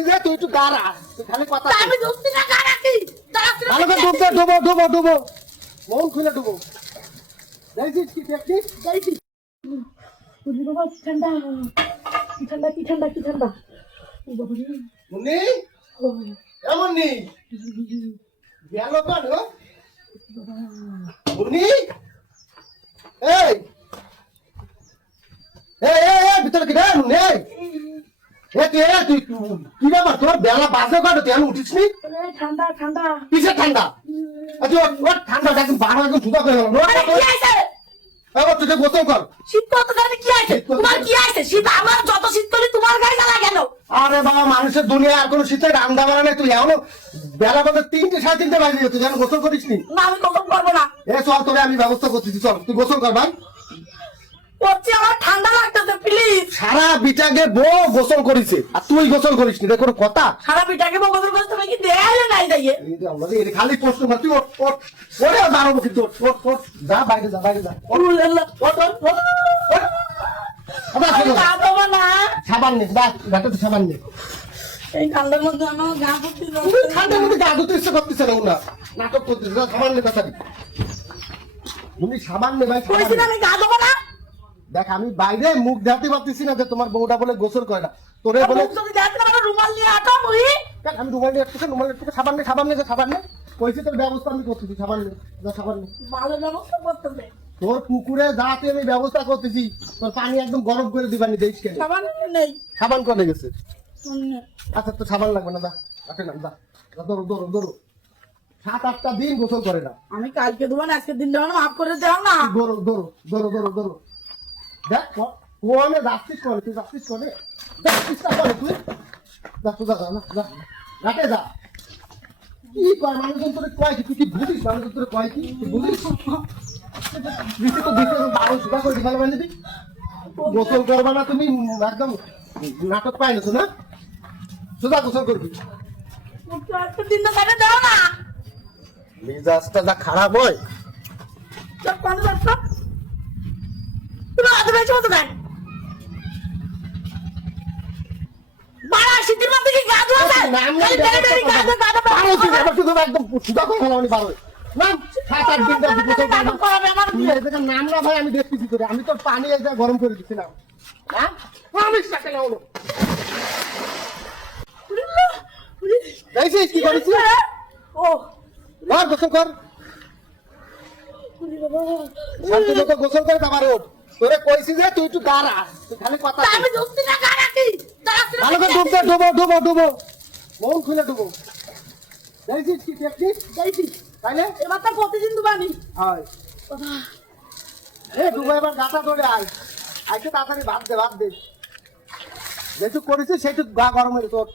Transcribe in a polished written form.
কইছি যে তুই একটু দাঁড়া, তুই খালি কথা তা আমি ঢুকছি না গাড়া কি ভালো করে ডুবতে ডুবো মন খুলে ডুবো। যাইছিস কি দেখছিস? যাইছি বুঝলি বাবা ঠান্ডা কি ঠান্ডা কি ঠান্ডা কি ঠান্ডা ও বাবা রে মুন্নি ও এমন নেই গেল কান গো মুন্নি। এই ভিতরে কি রে মুন্নি? তুই কি ব্যাপার তোর বেলা বাজে কাটো তুই উঠিস নি? ঠান্ডা ঠান্ডা কিসের ঠান্ডা? আচ্ছা ওর ঠান্ডাটা একদম বারো একদম ঢুকা করে গেল। আরে কি আছে এবার তুই গোসল কর। শীত তো জানি কি আছে তোমার কি আছে শীত আমার যত শীত করি তোমার গায়ে জ্বালা কেন? আরে বাবা মানুষের দুনিয়া আর কোনো শীতের রান্না বাড়া নেই, তুই এখনো বেলা বাজে 3টে 3:30 বাজে তুই যেন গোসল করিস নি। না আমি গোসল করবো না। চল তোরে আমি ব্যবস্থা করতেছি, চল তুই গোসল কর ভাই। করছি আমার ঠান্ডা লাগতেছে প্লিজ। সারা বিটাকে বউ গোসল করিছে আর তুই গোসল করিস নি, এটা কোনো কথা? সারা বিটাকে গোসল করতে তুমি কি দেয়ালে নাই যাইয়ে খালি প্রশ্ন কর তুই। ওরে দাঁড়াবো কিন্তু যা বাইরে যা সাবান নে গাটাতে সাবান নে। এই ঠান্ডার মধ্যে আমার গা করতে ঠান্ডার মধ্যে গা ধুতে ইচ্ছে করতেছে না নাটক করতেছে সাবান নে তাড়াতাড়ি তুমি সাবান নে ভাই। কইছি না আমি গা দেবো না। দেখ আমি বাইরে মুখ দেখাতে পারতেছি না যে তোমার বউটা বলে গোসল করে না, তোরে বলে যদি দেখতে না রুমাল নিয়ে আটা মুই আমি রুমাল নিয়ে আসতেছি, রুমাল একটু সাবান নে কইছি তোর ব্যবস্থা আমি করতেছি। সাবান নে ভালো ব্যবস্থা করতে হবে। তোর পুকুরে যাতে আমি ব্যবস্থা করতেছি, তোর পানি একদম গরম করে দিবানি দেশ কেন সাবান নেই সাবান করে গেছে। আচ্ছা তো সাবান লাগবে না, ধরো 7-8টা দিন গোসল করে না। আমি কালকে দেবো না আজকে দিন দেবো না মাফ করে দাও না। ধরো দেখ ও আমি যাচ্ছিস করে তুই যাচ্ছিস করে তুই রাতে যা কি কয় মানুষজন তোরে কয় কি তুই কি বুঝিস? মানুষজন তোরে কয় কি তুই বুঝিস? দিতে তো দিতে 12 সুদা করে দিতে পারবে না। গোসল করবা না তুমি একদম নাটক পাই না তো না, সুদা গোসল করবি। আজকে দিন দাও না মেজাজটা যা খারাপ হয়। কোন রাস্তা তুমি আদে বেঁচে মতো দেন বাড়া শীতের মধ্যে কি গা ধোয়া যায়? একদম সুদা করে ফেলা পারো নাম 7-8 দিন নাম না ভাই আমি দেখতেছি করে আমি তো পানি একদম গরম করে দিচ্ছি না। কি করেছিস? ও গোসল কর শান্তি মতো গোসল করে তারপরে ওঠ। তোরে কইছি যে তুই একটু দাঁড়া, তুই খালি কথা আমি ঢুকছি না গাড়া কি ভালো করে ডুবো মন খুলে ডুবো। যাইছিস কি দেখছিস? যাইছি তাইলে এবার তো প্রতিদিন দুবানি হয় ডুবো এবার গাটা ধরে আইসে তাড়াতাড়ি ভাত দে যেটুক করেছিস সেটুক গা গরম হয়ে তোর